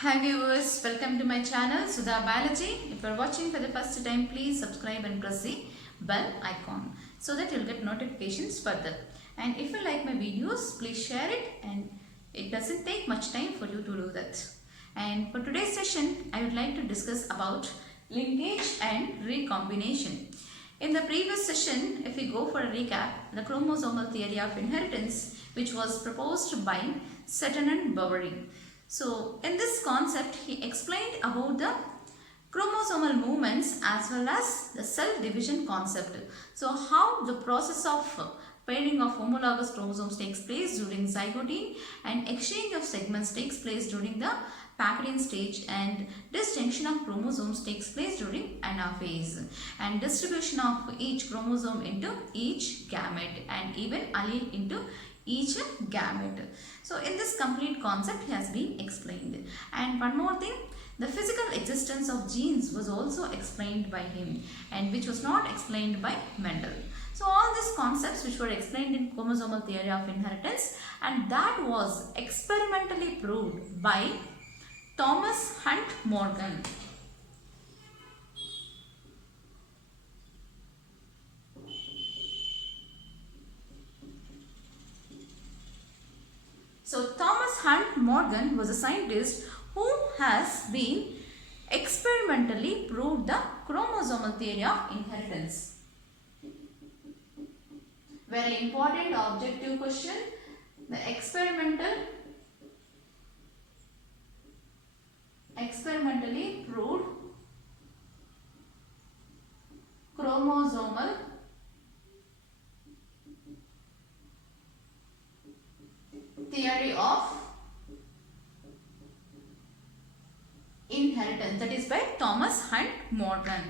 Hi viewers, welcome to my channel Sudha Biology. If you are watching for the first time, please subscribe and press the bell icon so that you'll get notifications further. And if you like my videos, please share it, and it doesn't take much time for you to do that. And for today's session, I would like to discuss about linkage and recombination. In the previous session, if we go for a recap, the chromosomal theory of inheritance, which was proposed by Seton and Boveri. So, in this concept, he explained about the chromosomal movements as well as the cell division concept. So, how the process of pairing of homologous chromosomes takes place during zygote and exchange of segments takes place during the Pachydian stage, and disjunction of chromosomes takes place during anaphase, and distribution of each chromosome into each gamete and even allele into each gamete. So in this complete concept has been explained. And one more thing, the physical existence of genes was also explained by him, and which was not explained by Mendel. So all these concepts which were explained in chromosomal theory of inheritance, and that was experimentally proved by Thomas Hunt Morgan. So Thomas Hunt Morgan was a scientist who has been experimentally proved the chromosomal theory of inheritance. Very important objective question. The experimentally proved chromosomal theory of inheritance, that is by Thomas Hunt Morgan.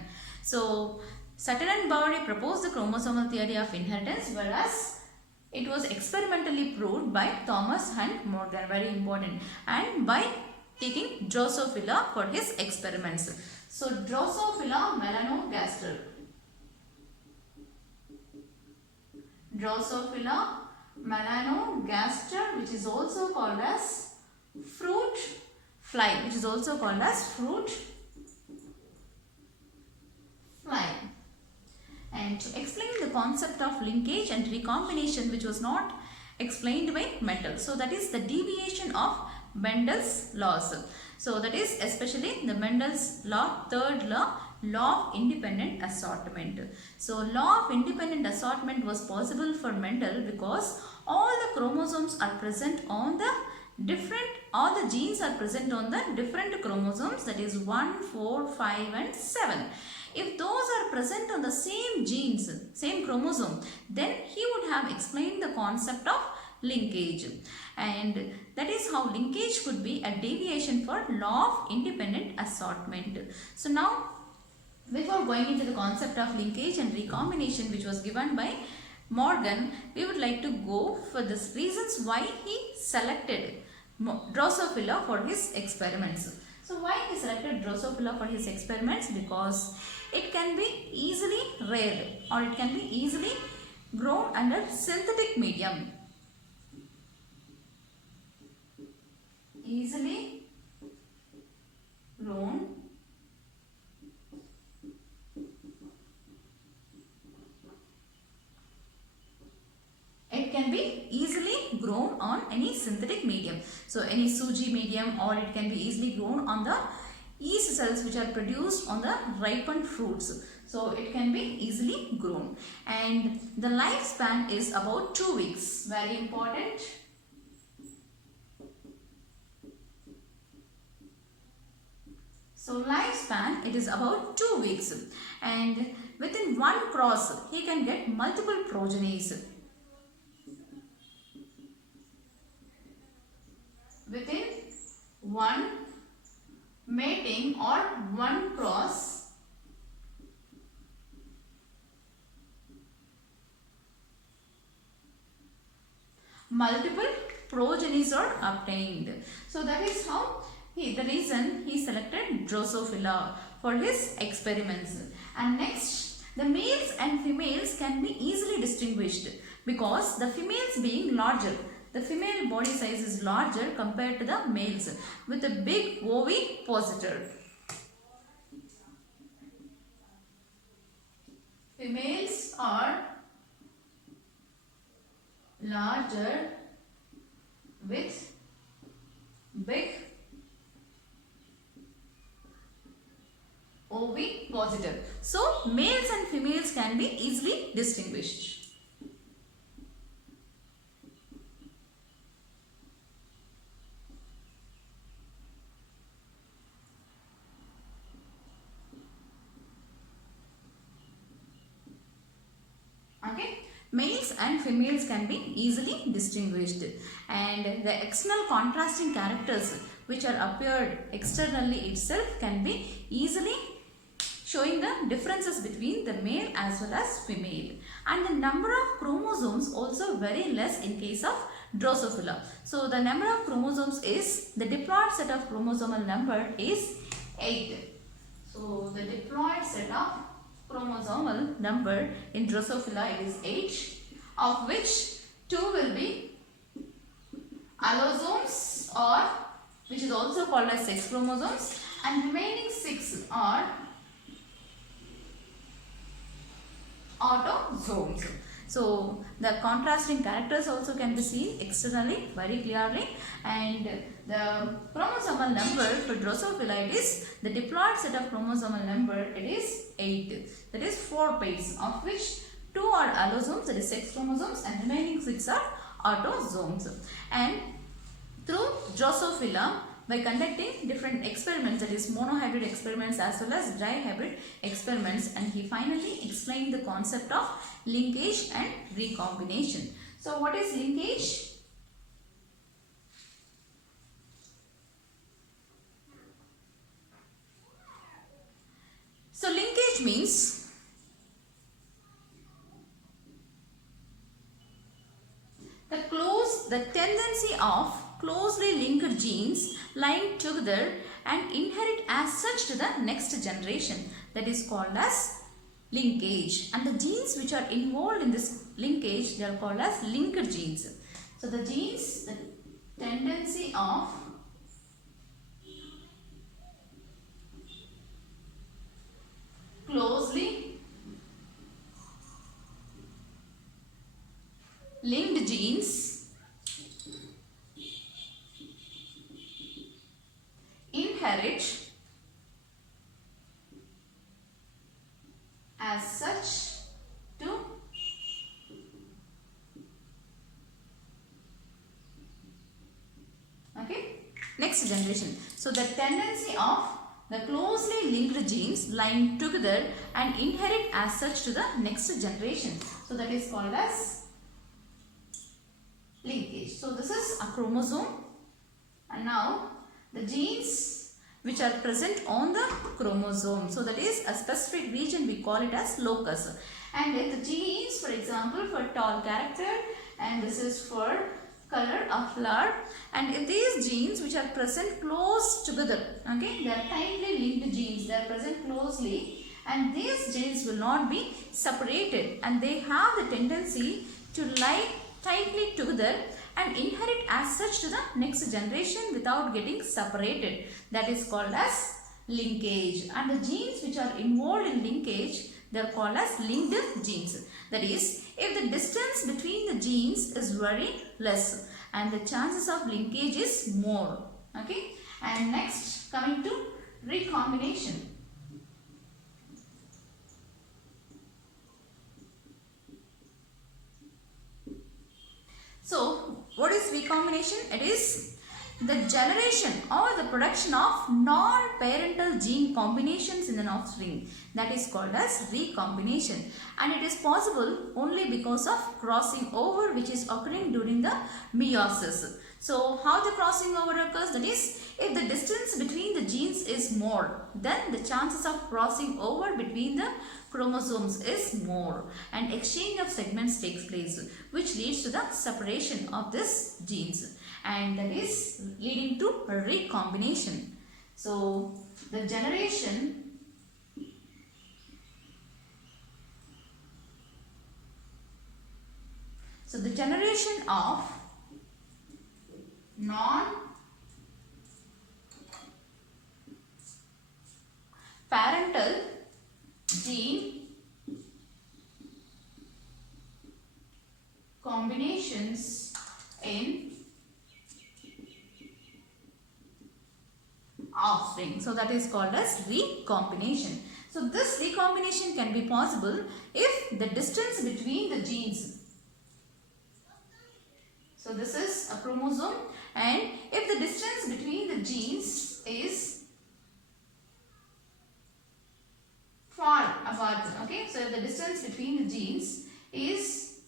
So Seton and Boveri proposed the chromosomal theory of inheritance, whereas it was experimentally proved by Thomas Hunt Morgan, very important, and by taking Drosophila for his experiments. So Drosophila melanogaster. Drosophila melanogaster, which is also called as fruit fly, And to explain the concept of linkage and recombination, which was not explained by Mendel. So that is the deviation of Mendel's laws. So that is especially the Mendel's law, third law, law of independent assortment. So law of independent assortment was possible for Mendel because all the chromosomes are present on the all the genes are present on the different chromosomes, that is 1, 4, 5 and 7. If those are present on the same genes, same chromosome, then he would have explained the concept of linkage, and that is how linkage could be a deviation for law of independent assortment. So now, before going into the concept of linkage and recombination, which was given by Morgan, we would like to go for the reasons why he selected Drosophila for his experiments. So why he selected Drosophila for his experiments? Because it can be easily reared, or it can be easily grown under synthetic medium. Easily grown on any synthetic medium. So any Suji medium, or it can be easily grown on the yeast cells which are produced on the ripened fruits. So it can be easily grown, and the lifespan is about 2 weeks. Very important. So lifespan, it is about 2 weeks, and within one cross he can get multiple progenies. Within one mating or one cross, multiple progenies are obtained. So that is how the reason he selected Drosophila for his experiments. And next, the males and females can be easily distinguished because the females being larger, the female body size is larger compared to the males with a big ovipositor. Females are larger with big ovipositor. So males and females can be easily distinguished. Okay, males and females can be easily distinguished, and the external contrasting characters which are appeared externally itself can be easily showing the differences between the male as well as female. And the number of chromosomes also very less in case of Drosophila. So the number of chromosomes is, the diploid set of chromosomal number is 8. So the diploid set of chromosomal number in Drosophila is 8, of which 2 will be allosomes, or which is also called as sex chromosomes, and remaining 6 are autosomes. So the contrasting characters also can be seen externally very clearly, and the chromosomal number for Drosophila, it is the diploid set of chromosomal number, it is 8. That is 4 pairs, of which 2 are allosomes, that is sex chromosomes, and remaining 6 are autosomes. And through Drosophila, by conducting different experiments, that is monohybrid experiments as well as dihybrid experiments, and he finally explained the concept of linkage and recombination. So what is linkage? So linkage means the tendency of closely linked genes lying together and inherit as such to the next generation. That is called as linkage. And the genes which are involved in this linkage, they are called as linked genes. So the genes, the tendency of closely linked genes inherit as such to next generation. So the tendency of the closely linked genes lying together and inherit as such to the next generation. So that is called as linkage. So this is a chromosome, and now the genes which are present on the chromosome. So that is a specific region, we call it as locus. And the genes, for example, for tall character, and this is for color of flower, and if these genes which are present close together, okay, they are tightly linked genes, they are present closely, and these genes will not be separated, and they have the tendency to lie tightly together and inherit as such to the next generation without getting separated. That is called as linkage. And the genes which are involved in linkage, they are called as linked genes. That is, if the distance between the genes is very less and the chances of linkage is more. Okay. And next, coming to recombination. So, what is recombination? It is the generation or the production of non-parental gene combinations in an offspring. That is called as recombination, and it is possible only because of crossing over which is occurring during the meiosis. So, how the crossing over occurs? That is, if the distance between the genes is more, then the chances of crossing over between the chromosomes is more, and exchange of segments takes place, which leads to the separation of these genes, and that is leading to recombination. So the generation of non-parental gene combinations in offspring. So that is called as recombination. So this recombination can be possible if the distance between the genes. So this is a chromosome, and if the distance between the genes is far apart, okay, so if the distance between the genes is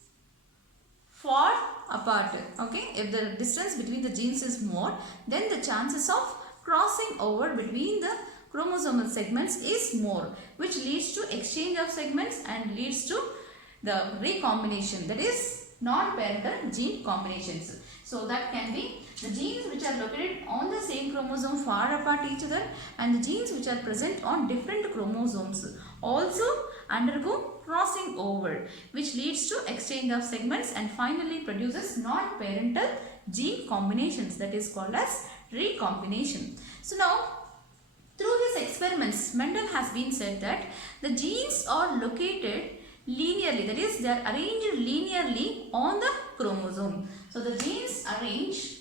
far apart, okay, if the distance between the genes is more, then the chances of crossing over between the chromosomal segments is more, which leads to exchange of segments and leads to the recombination, that is non-parental gene combinations. So that can be the genes which are located on the same chromosome far apart each other, and the genes which are present on different chromosomes also undergo crossing over, which leads to exchange of segments and finally produces non-parental gene combinations, that is called as recombination. So now, through his experiments, Mendel has been said that the genes are located linearly, that is they are arranged linearly on the chromosome. So the genes arrange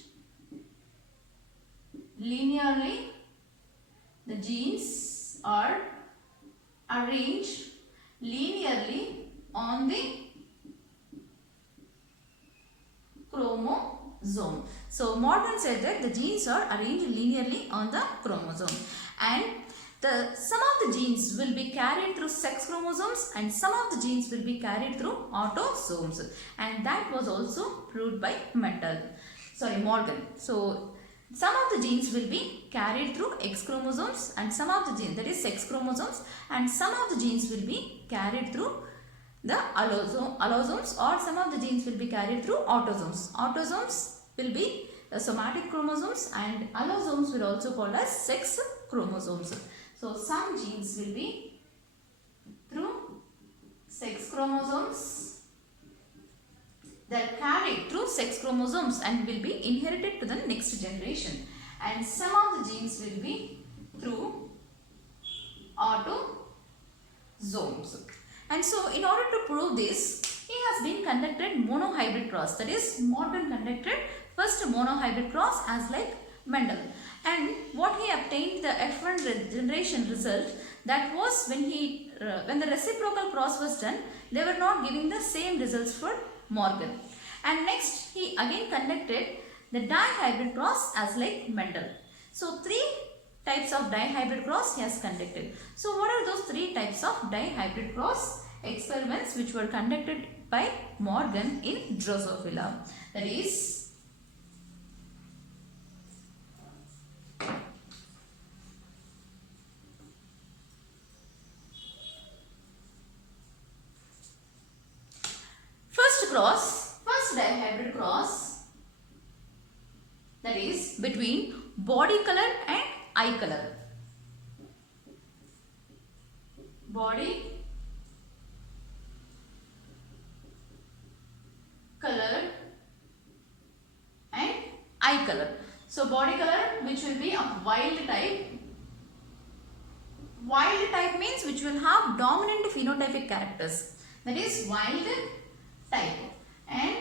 linearly, the genes are arranged linearly on the chromosome. So Morgan said that the genes are arranged linearly on the chromosome, and some of the genes will be carried through sex chromosomes and some of the genes will be carried through autosomes, and that was also proved by Morgan. So some of the genes will be carried through X chromosomes and some of the genes, that is sex chromosomes, and some of the genes will be carried through the allosomes, or some of the genes will be carried through autosomes. Autosomes will be the somatic chromosomes and allosomes will also called as sex chromosomes. So some genes will be through sex chromosomes, that are carried through sex chromosomes and will be inherited to the next generation, and some of the genes will be through autosomes. And so in order to prove this, he has been conducted monohybrid cross, that is Morgan conducted first monohybrid cross as like Mendel, and what he obtained the F1 generation result, that was when the reciprocal cross was done, they were not giving the same results for Morgan. And next he again conducted the dihybrid cross as like Mendel. So 3 types of dihybrid cross he has conducted. So what are those 3 types of dihybrid cross experiments which were conducted by Morgan in Drosophila? That is first dihybrid cross, that is between body color and eye color. Body color and eye color. So body color which will be of wild type. Wild type means which will have dominant phenotypic characters, that is wild type, and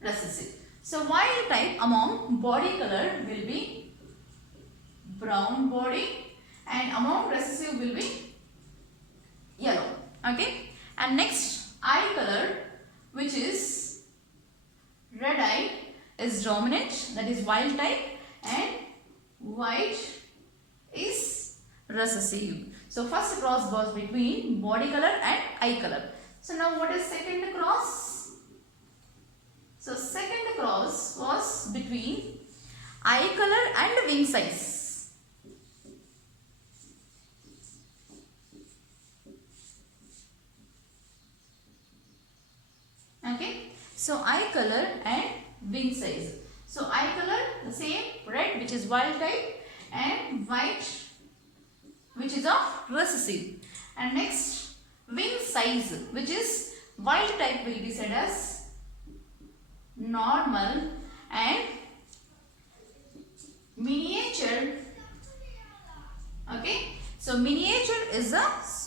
recessive. So wild type among body color will be brown body, and among recessive will be yellow. Okay, and next eye color, which is red eye, is dominant, that is wild type, and white is recessive. So first cross was between body color and eye color. So now what is second cross? So second cross was between eye color and wing size. Okay, so eye color and wing size. So eye color the same, red which is wild type, and white which is of recessive. And next wing size, which is wild type, will be said as normal and miniature. Okay, so miniature is a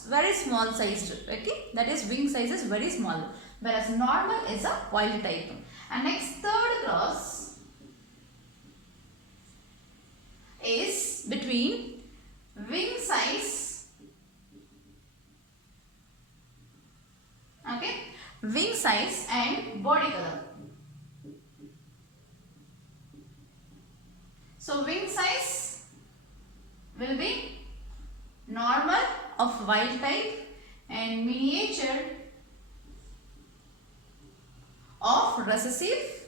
very small sized, okay, that is wing size is very small, whereas normal is a wild type. And next, third cross is between wing size, okay, wing size and body color. So wing size will be normal of wild type and miniature of recessive.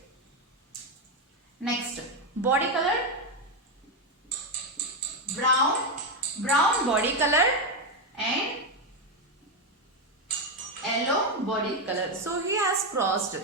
Next, body color, brown body color and yellow body color. So he has crossed,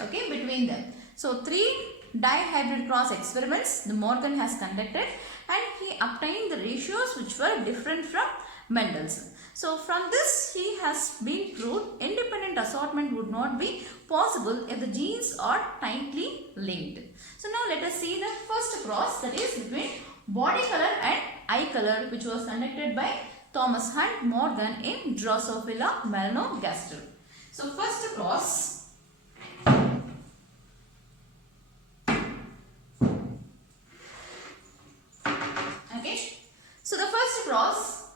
okay, between them. So 3 dihybrid cross experiments the Morgan has conducted, and he obtained the ratios which were different from Mendel's. So from this he has been proved independent assortment would not be possible if the genes are tightly linked. So now let us see the first cross, that is between body color and eye color, which was conducted by Thomas Hunt Morgan in Drosophila melanogaster. So first cross, so the first cross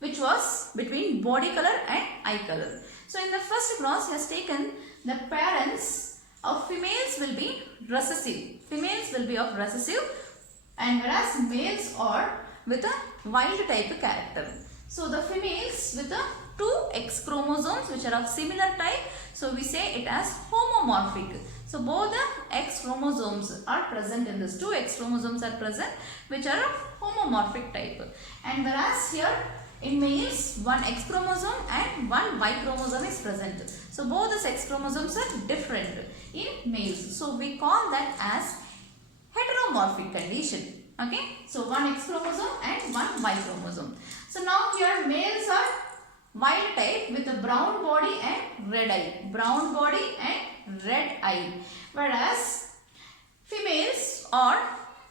which was between body color and eye color. So in the first cross he has taken the parents of females will be recessive. Females will be of recessive, and whereas males are with a wild type character. So the females with the 2 X chromosomes which are of similar type, so we say it as homomorphic. So both the X chromosomes are present in this. 2 X chromosomes are present which are of homomorphic type. And whereas here in males 1 X chromosome and 1 Y chromosome is present. So both the sex chromosomes are different in males. So we call that as heteromorphic condition. Okay, so 1 X chromosome and 1 Y chromosome. So now here males are wild type with a brown body and red eye. Brown body and red eye. Whereas females are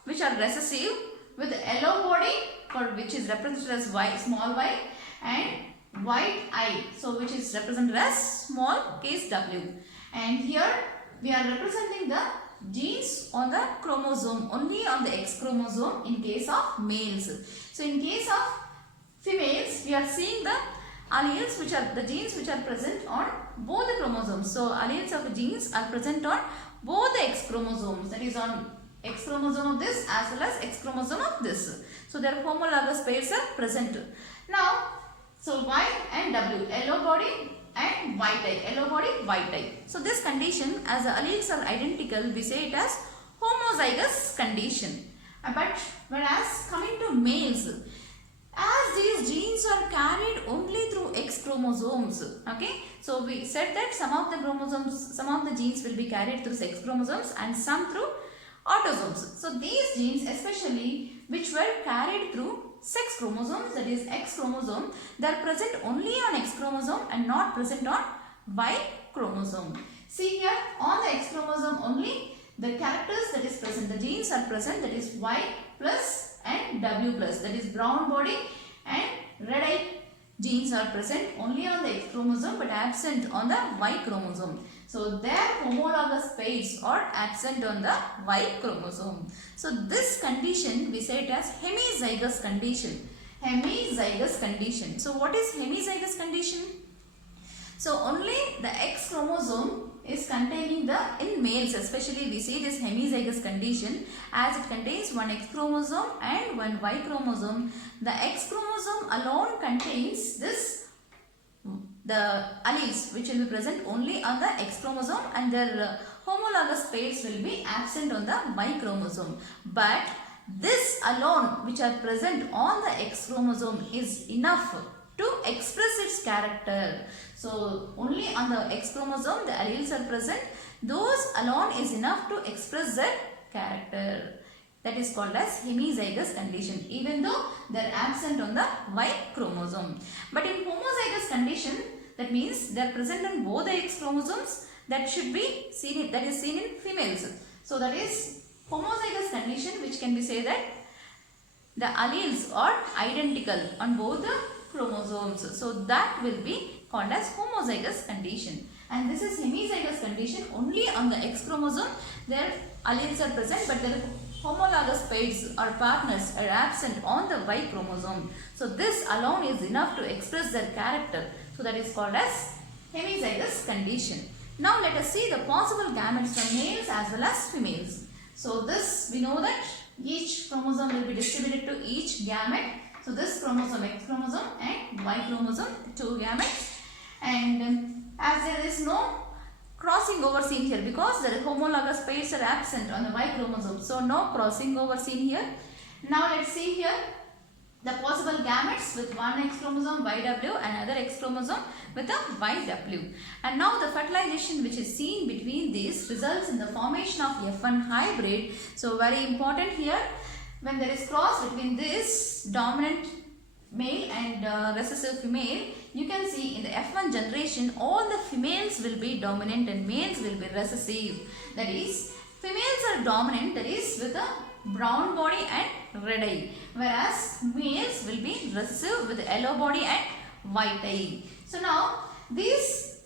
which are recessive with yellow body, for which is represented as Y, small y, and white eye, so which is represented as small case w. And here we are representing the genes on the chromosome, only on the X chromosome in case of males. So in case of females, we are seeing the alleles which are the genes which are present on both the chromosomes. So alleles of the genes are present on both the X chromosomes, that is on X chromosome of this as well as X chromosome of this. So their homologous pairs are present. Now, so Y and W, yellow body and white eye, yellow body, white eye. So this condition, as the alleles are identical, we say it as homozygous condition. But whereas coming to males, as these genes are carried only through X chromosomes, okay, so we said that some of the chromosomes, some of the genes will be carried through sex chromosomes and some through autosomes. So these genes especially which were carried through sex chromosomes, that is X chromosome, they are present only on X chromosome and not present on Y chromosome. See here on the X chromosome only the characters that is present, the genes are present, that is Y plus and W plus, that is brown body and red eye genes are present only on the X chromosome but absent on the Y chromosome. So their homologous pairs are absent on the Y chromosome. So this condition we say it as hemizygous condition. Hemizygous condition. So what is hemizygous condition? So only the X chromosome is containing the, in males especially we see this hemizygous condition as it contains 1 X chromosome and 1 Y chromosome. The X chromosome alone contains this, the alleles which will be present only on the X chromosome and their homologous pairs will be absent on the Y chromosome. But this alone which are present on the X chromosome is enough to express its character. So only on the X chromosome the alleles are present, those alone is enough to express their character. That is called as hemizygous condition, even though they are absent on the Y chromosome. But in homozygous condition, that means they are present on both the X chromosomes that should be seen, that is seen in females. So that is homozygous condition, which can be said that the alleles are identical on both the chromosomes. So that will be called as homozygous condition. And this is hemizygous condition. Only on the X chromosome their alleles are present, but their homologous pairs or partners are absent on the Y chromosome. So this alone is enough to express their character. So that is called as hemizygous condition. Now let us see the possible gametes from males as well as females. So this, we know that each chromosome will be distributed to each gamete. So this chromosome, X chromosome and Y chromosome, 2 gametes. And as there is no crossing over seen here because the homologous pairs are absent on the Y chromosome. So no crossing over seen here. Now let's see here the possible gametes with one X chromosome YW and another X chromosome with a YW. And now the fertilization which is seen between these results in the formation of F1 hybrid. So very important here, when there is cross between this dominant male and recessive female, you can see in the F1 generation all the females will be dominant and males will be recessive. That is, females are dominant, that is with a brown body and red eye, whereas males will be recessive with yellow body and white eye. So now these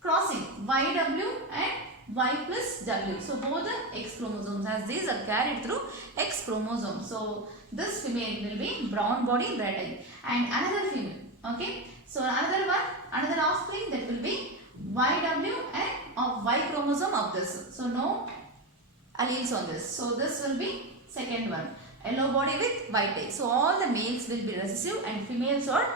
crossing YW and Y plus W. So both the X chromosomes, as these are carried through X chromosome. So this female will be brown body, red eye, and another female. Okay. So another one, another offspring, that will be YW and of Y chromosome of this. So no alleles on this. So this will be second one. Yellow body with white eye. So all the males will be recessive and females are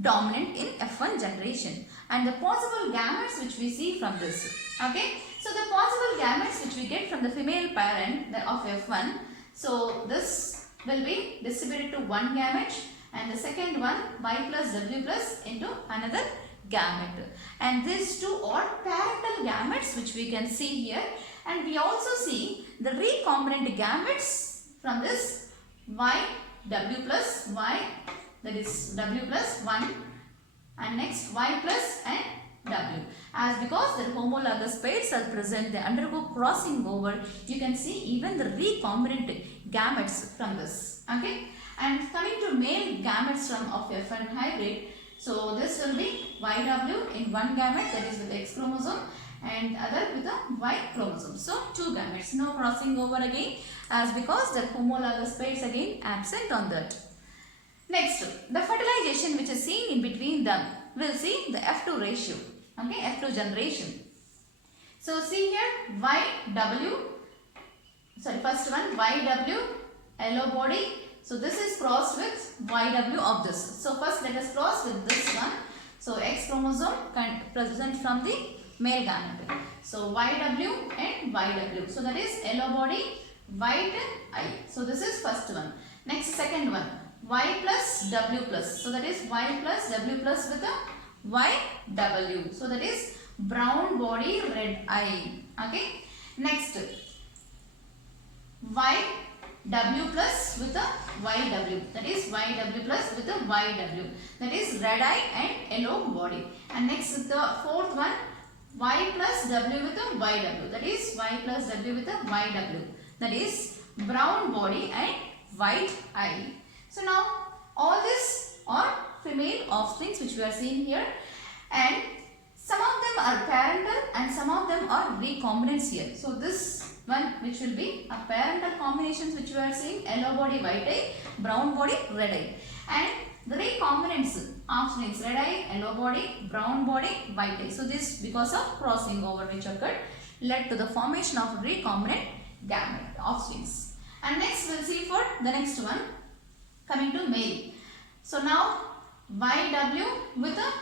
dominant in F1 generation. And the possible gametes which we see from this. Okay. So the possible gametes which we get from the female parent of F1. So this will be distributed to one gamete and the second one Y plus W plus into another gamete. And these two are parental gametes which we can see here. And we also see the recombinant gametes from this YW plus Y, that is W plus 1, and next Y plus and W. As because the homologous pairs are present, they undergo crossing over. You can see even the recombinant gametes from this. Okay. And coming to male gametes from of F1 hybrid. So this will be YW in one gamete, that is with X chromosome, and other with the Y chromosome. So 2 gametes, no crossing over again, as because the homologous pairs again absent on that. Next, the fertilization which is seen in between them, we'll see the F2 ratio. Okay, F2 generation. So see here YW, sorry, first one YW, yellow body. So this is crossed with YW of this. So first let us cross with this one. So X chromosome present from the male gamete. So YW and YW. So that is yellow body, white eye. So this is first one. Next, second one, Y plus W plus. So that is Y plus W plus with a YW. So that is brown body, red eye. Okay. Next, YW plus with a YW. That is YW plus with a YW. That is red eye and yellow body. And next, the fourth one, Y plus W with a YW. That is Y plus W with a YW. That is brown body and white eye. So now all these are female offsprings which we are seeing here, and some of them are parental and some of them are recombinants here. So this one which will be a parental combinations which we are seeing, yellow body, white eye, brown body, red eye, and the recombinants offsprings, red eye, yellow body, brown body, white eye. So this because of crossing over which occurred led to the formation of recombinant gamete offsprings. And next we'll see for the next one, coming to male. So now YW with a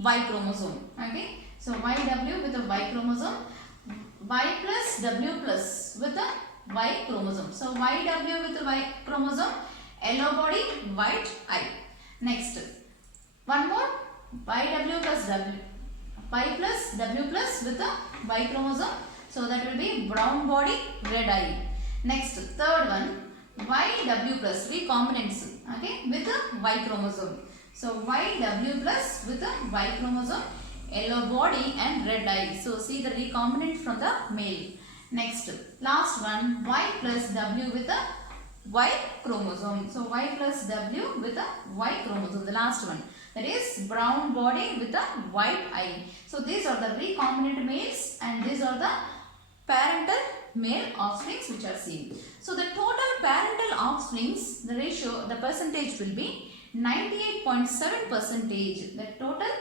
Y chromosome. Okay. So YW with a Y chromosome, Y plus W plus with a Y chromosome. So YW with a Y chromosome, yellow body, white eye. Next, one more, YW plus W, Y plus W plus with a Y chromosome. So that will be brown body, red eye. Next, third one, YW plus recombinants, okay, with a Y chromosome. So YW plus with a Y chromosome, yellow body and red eye. So see the recombinant from the male. Next, last one, Y plus W with a Y chromosome. So Y plus W with a Y chromosome, the last one. That is brown body with a white eye. So these are the recombinant males and these are the parental male offsprings which are seen. So the total parental offsprings, the ratio, the percentage will be 98.7 percentage. The total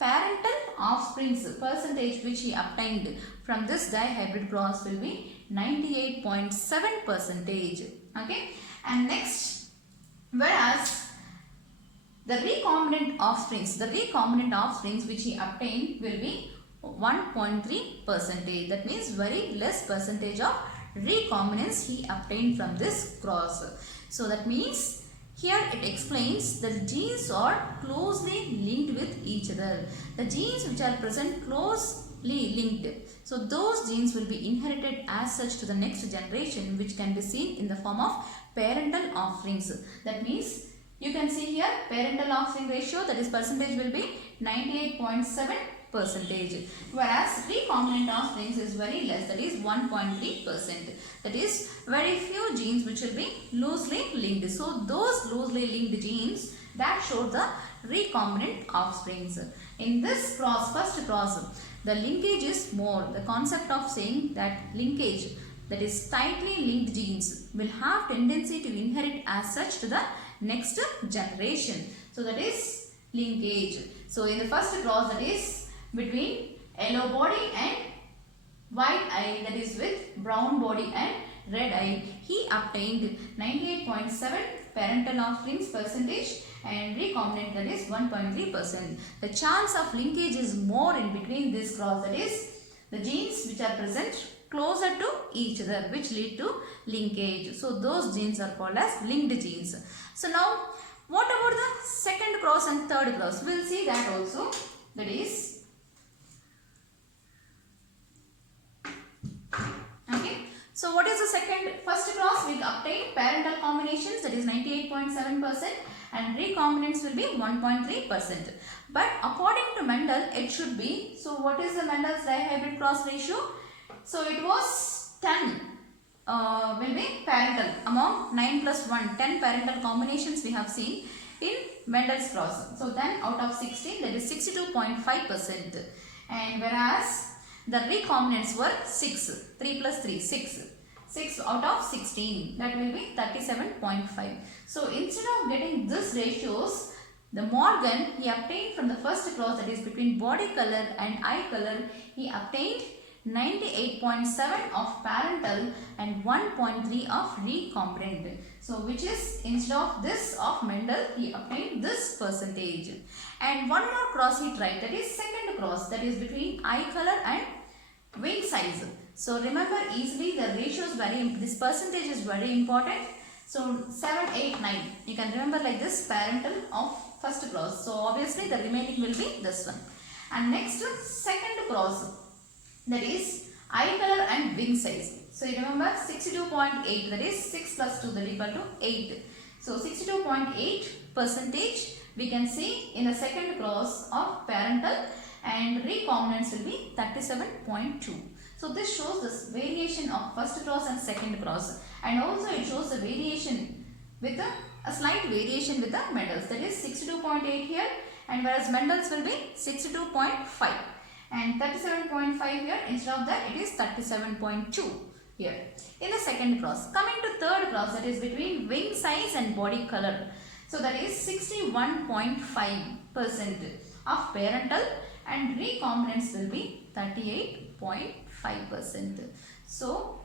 parental offsprings percentage which he obtained from this dihybrid cross will be 98.7 percentage. Okay, and next, whereas the recombinant offsprings which he obtained will be 1.3 percentage. That means very less percentage of recombinants he obtained from this cross. So that means here it explains that genes are closely linked with each other. The genes which are present closely linked. So those genes will be inherited as such to the next generation, which can be seen in the form of parental offsprings. That means you can see here parental offspring ratio, that is percentage will be 98.7 percentage, whereas recombinant offsprings is very less, that is 1.3%. That is very few genes which will be loosely linked. So those loosely linked genes that show the recombinant offsprings. In this cross, first cross, the linkage is more. The concept of saying that linkage, that is tightly linked genes, will have tendency to inherit as such to the next generation. So that is linkage. So in the first cross, that is between yellow body and white eye, that is with brown body and red eye, he obtained 98.7 parental offsprings percentage and recombinant, that is 1.3%. The chance of linkage is more in between this cross, that is the genes which are present closer to each other, which lead to linkage. So those genes are called as linked genes. So now what about the second cross and third cross? We will see that also. That is, okay. So what is the first cross? We obtain parental combinations, that is 98.7%, and recombinants will be 1.3%. But according to Mendel, it should be, so what is the Mendel's dihybrid cross ratio? So it was 10 will be parental. Among 9 plus 1, 10 parental combinations we have seen in Mendel's cross. So then out of 16, that is 62.5%. And whereas the recombinants were 6, 3 plus 3, 6. 6 out of 16, that will be 37.5. So instead of getting this ratios, the Morgan, he obtained from the first cross, that is between body color and eye color, he obtained 98.7 of parental and 1.3 of recombinant. So which is, instead of this of Mendel, he obtained this percentage. And one more cross he tried, that is second cross, that is between eye color and wing size. So remember easily the ratio is this percentage is very important. So 7, 8, 9. You can remember like this, parental of first cross. So obviously the remaining will be this one. And next second cross, that is eye color and wing size. So you remember 62.8, that is 6 plus 2, that is equal to 8. So 62.8 percentage we can see in the second cross of parental, and recombinants will be 37.2. So this shows this variation of first cross and second cross, and also it shows the variation with a slight variation with the Mendel's, that is 62.8 here, and whereas Mendel's will be 62.5 and 37.5 here. Instead of that, it is 37.2 here in the second cross. Coming to third cross, that is between wing size and body color. So that is 61.5% of parental, and recombinants will be 38.5%. So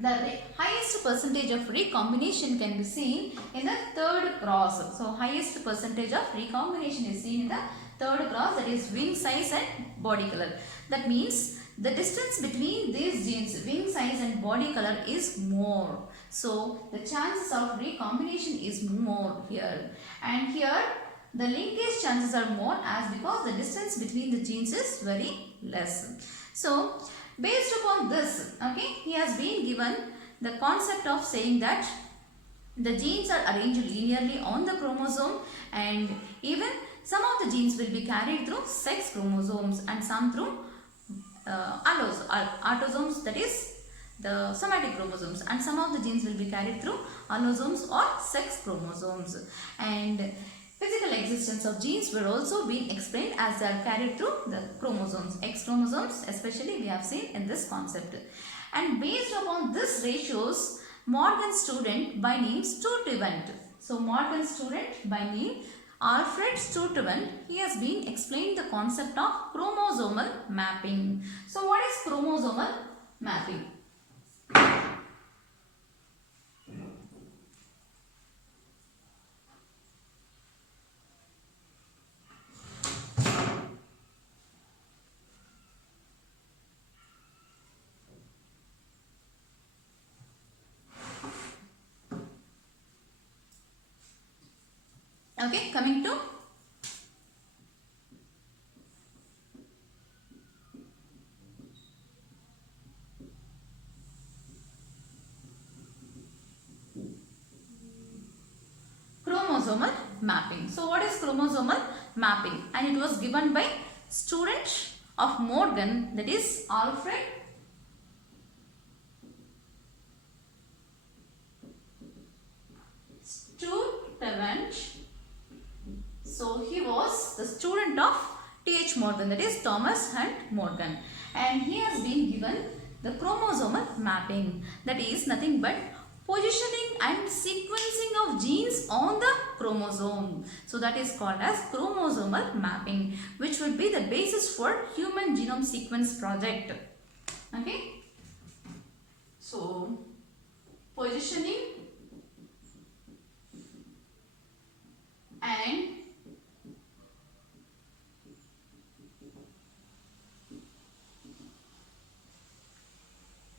the highest percentage of recombination can be seen in the third cross. So highest percentage of recombination is seen in the third cross, that is wing size and body color. That means the distance between these genes, wing size and body color, is more. So the chances of recombination is more here. And here the linkage chances are more, as because the distance between the genes is very less. So based upon this, okay, he has been given the concept of saying that the genes are arranged linearly on the chromosome, and even some of the genes will be carried through sex chromosomes and some through autosomes, that is the somatic chromosomes, and some of the genes will be carried through allosomes or sex chromosomes. And physical existence of genes were also being explained as they are carried through the chromosomes, X chromosomes especially we have seen in this concept. And based upon this ratios, Morgan student by name Sturtevant. So Morgan student by name Alfred Sturtevant, he has been explained the concept of chromosomal mapping. So what is chromosomal mapping? Okay, coming to chromosomal mapping. So what is chromosomal mapping? And it was given by student of Morgan, that is Alfred Sturtevant. So he was the student of T.H. Morgan, that is Thomas Hunt Morgan, and he has been given the chromosomal mapping, that is nothing but positioning and sequencing of genes on the chromosome. So that is called as chromosomal mapping, which would be the basis for Human Genome Sequence project. Okay. So positioning and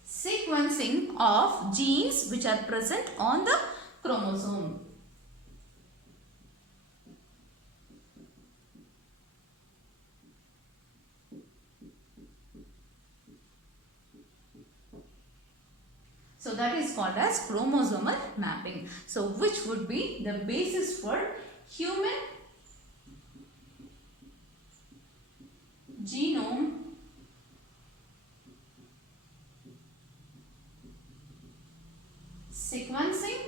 sequencing of genes which are present on the chromosome. So that is called as chromosomal mapping. So which would be the basis for human genome sequencing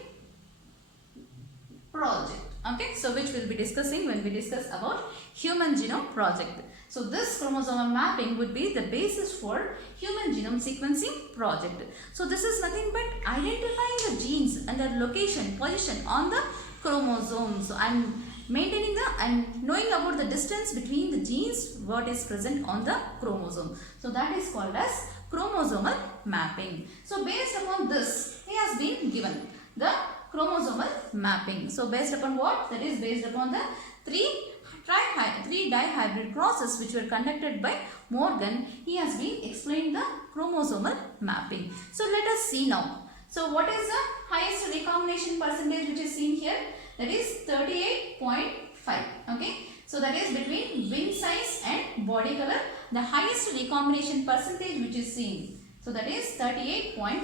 project. Okay, so which we'll be discussing when we discuss about Human Genome Project. So this chromosomal mapping would be the basis for Human Genome Sequencing Project. So this is nothing but identifying the genes and their location, position on the chromosome. So I'm maintaining the and knowing about the distance between the genes what is present on the chromosome. So that is called as chromosomal mapping. So based upon this, he has been given the chromosomal mapping. So based upon what? That is based upon the three dihybrid process which were conducted by Morgan. He has been explained the chromosomal mapping. So let us see now. So what is the highest recombination percentage which is seen here? That is 38.5. Okay. So that is between wing size and body color, the highest recombination percentage which is seen. So that is 38.5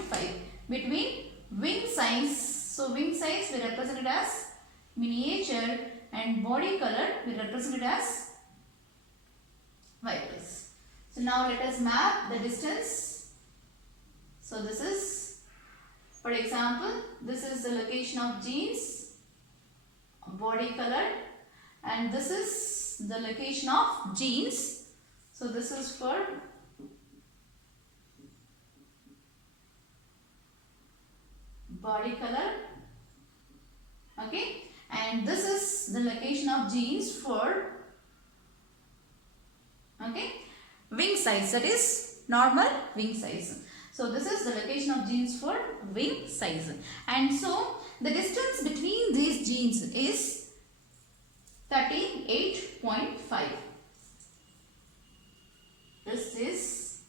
between wing size. So wing size we represented as miniature and body color we represented as vipers. So now let us map the distance. So this is, for example, this is the location of genes, body color, and this is the location of genes. So this is for body color. Okay, and this is the location of genes for wing size, that is normal wing size. So this is the location of genes for wing size, and so the distance between these genes is 38.5. This is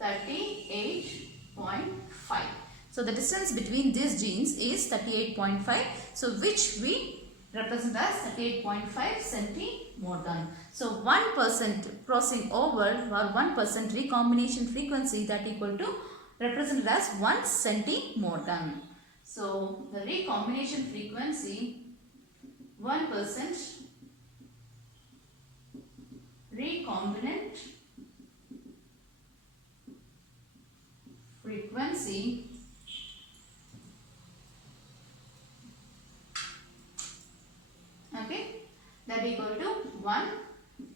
38.5. So the distance between these genes is 38.5. So which we represent as 38.5 centimorgan. So 1% crossing over or 1% recombination frequency that equal to represented as 1 centimorgan. So the recombination frequency 1% recombinant frequency okay, that equal to 1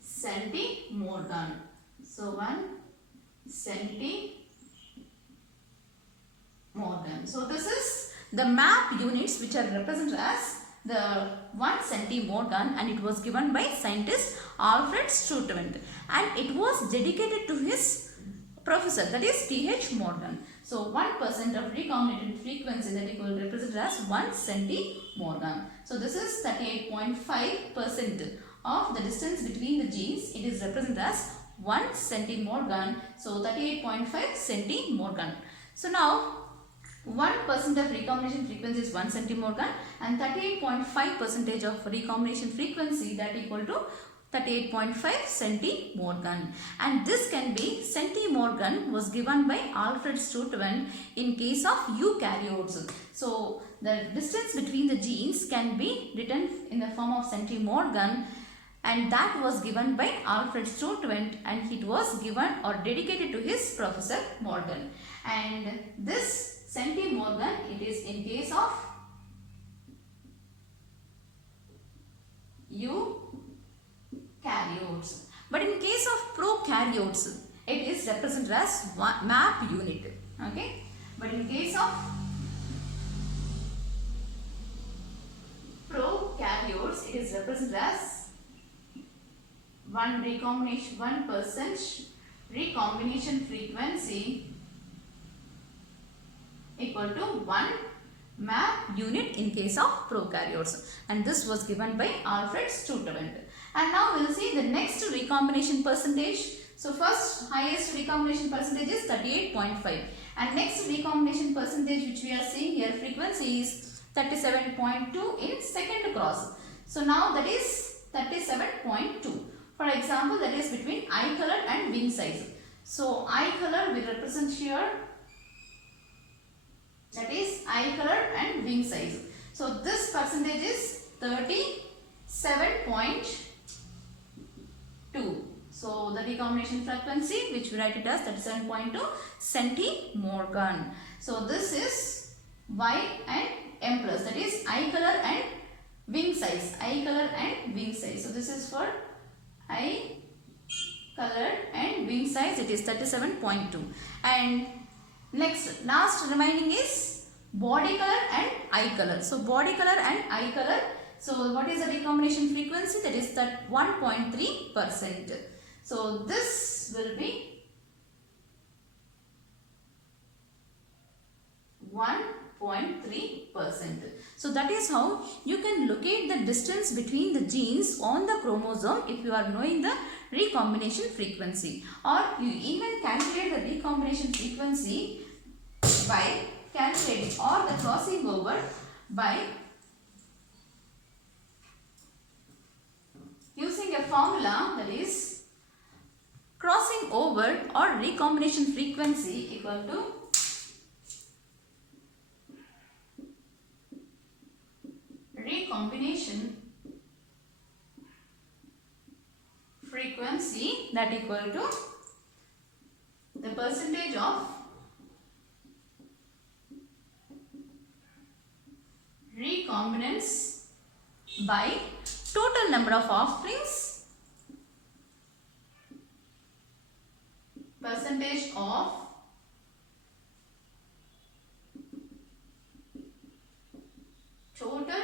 centimorgan. So 1 centimorgan. So this is the map units which are represented as the 1 centimorgan, and it was given by scientist Alfred Sturtevant, and it was dedicated to his professor, that is T.H. Morgan. So 1% of recombinant frequency, that equal represented as 1 centimorgan. So this is 38.5% of the distance between the genes. It is represented as 1 centimorgan. So 38.5 centimorgan. So now 1% of recombination frequency is 1 centimorgan, and 38.5% of recombination frequency, that equal to 38.5 centimorgan. And this can be, centimorgan was given by Alfred Sturtevant in case of eukaryotes. So the distance between the genes can be written in the form of centimorgan, and that was given by Alfred Sturtevant, and it was given or dedicated to his professor Morgan. And this centimorgan, it is in case of eukaryotes. But in case of prokaryotes, it is represented as map unit. Okay. But in case of prokaryotes, it is represented as 1% recombination frequency equal to 1 map unit in case of prokaryotes, and this was given by Alfred Sturtevant. And now we will see the next recombination percentage. So first highest recombination percentage is 38.5, and next recombination percentage which we are seeing here, frequency is 37.2 in second cross. So now that is 37.2. For example, that is between eye color and wing size. So eye color will represent here, that is eye color and wing size. So this percentage is 37.2. So the recombination frequency, which we write it as 37.2 centimorgan. So this is Y and M plus, that is eye color and wing size. Eye color and wing size. So this is for eye color and wing size, it is 37.2. And next, last remaining is body color and eye color. So body color and eye color. So what is the recombination frequency? That is that 1.3%. So this will be 1.3%. So that is how you can locate the distance between the genes on the chromosome if you are knowing the recombination frequency, or you even calculate the recombination frequency by calculating, or the crossing over by using a formula, that is crossing over or recombination frequency equal to recombination frequency, that equal to the percentage of recombinants by total number of offsprings, percentage of total,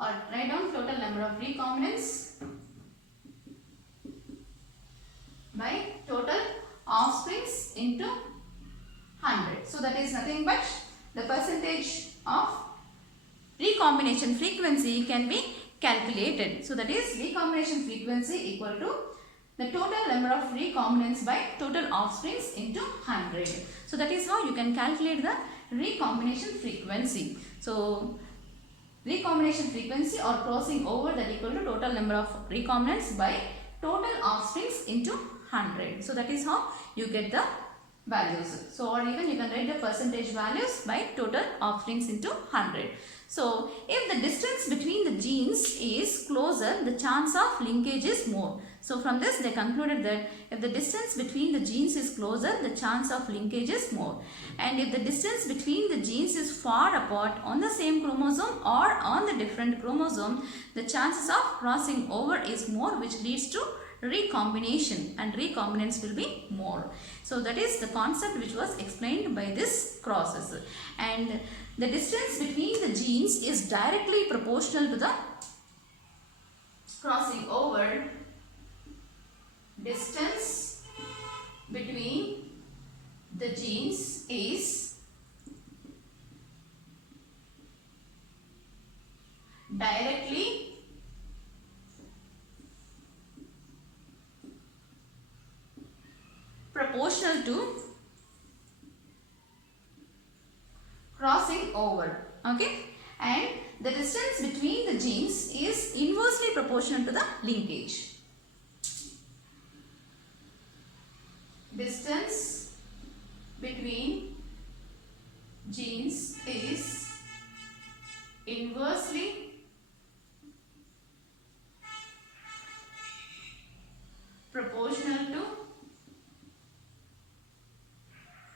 or write down total number of recombinants by total offsprings into 100. So that is nothing but the percentage of recombination frequency can be calculated. So that is recombination frequency equal to the total number of recombinants by total offsprings into 100. So that is how you can calculate the recombination frequency. So recombination frequency or crossing over, that equal to total number of recombinants by total offsprings into 100. So that is how you get the values. So, or even you can write the percentage values by total offerings into 100. So, if the distance between the genes is closer, the chance of linkage is more. So, from this they concluded that if the distance between the genes is closer, the chance of linkage is more. And if the distance between the genes is far apart on the same chromosome or on the different chromosome, the chances of crossing over is more, which leads to recombination, and recombinants will be more. So that is the concept which was explained by this crosses. And the distance between the genes is directly proportional to the crossing over. Distance between the genes is directly proportional to crossing over. Okay, and the distance between the genes is inversely proportional to the linkage. Distance between genes is inversely proportional to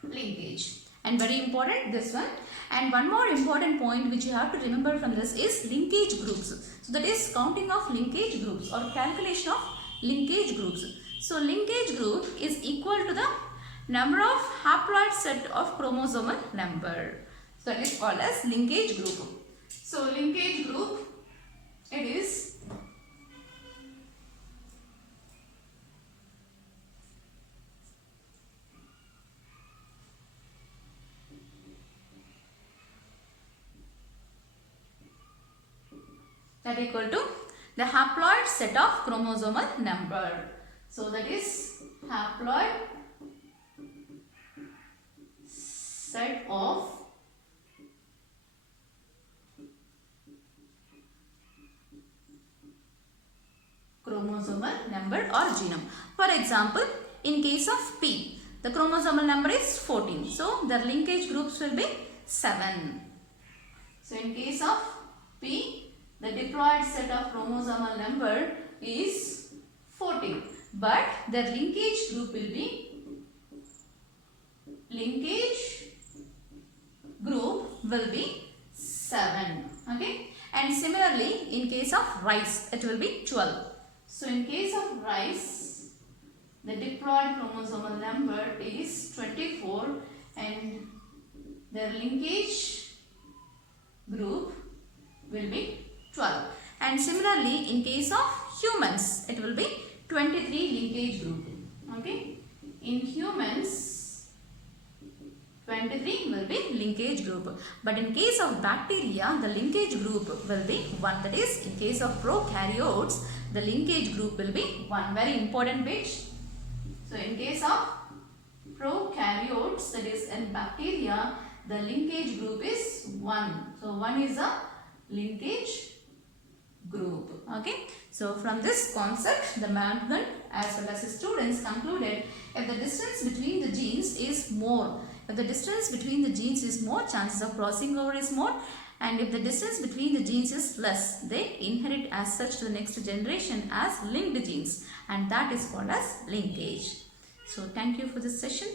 linkage. And very important this one. And one more important point which you have to remember from this is linkage groups. So that is counting of linkage groups or calculation of linkage groups. So linkage group is equal to the number of haploid set of chromosomal number. So that is called as linkage group. So linkage group, it is that equal to the haploid set of chromosomal number. So that is haploid set of chromosomal number or genome. For example, in case of P, the chromosomal number is 14. So the linkage groups will be 7. So in case of P, the diploid set of chromosomal number is 14. But the linkage group will be seven. Okay. And similarly, in case of rice, it will be 12. So in case of rice, the diploid chromosomal number is 24 and their linkage group will be 12. And similarly, in case of humans, it will be 23 linkage group. Okay. In humans, 23 will be linkage group. But in case of bacteria, the linkage group will be 1. That is, in case of prokaryotes, the linkage group will be 1. Very important bit. So in case of prokaryotes, that is in bacteria, the linkage group is 1. So 1 is a linkage group. Okay. So from this concept, the management as well as the students concluded, if the distance between the genes is more, if the distance between the genes is more, chances of crossing over is more. And if the distance between the genes is less, they inherit as such to the next generation as linked genes, and that is called as linkage. So thank you for this session.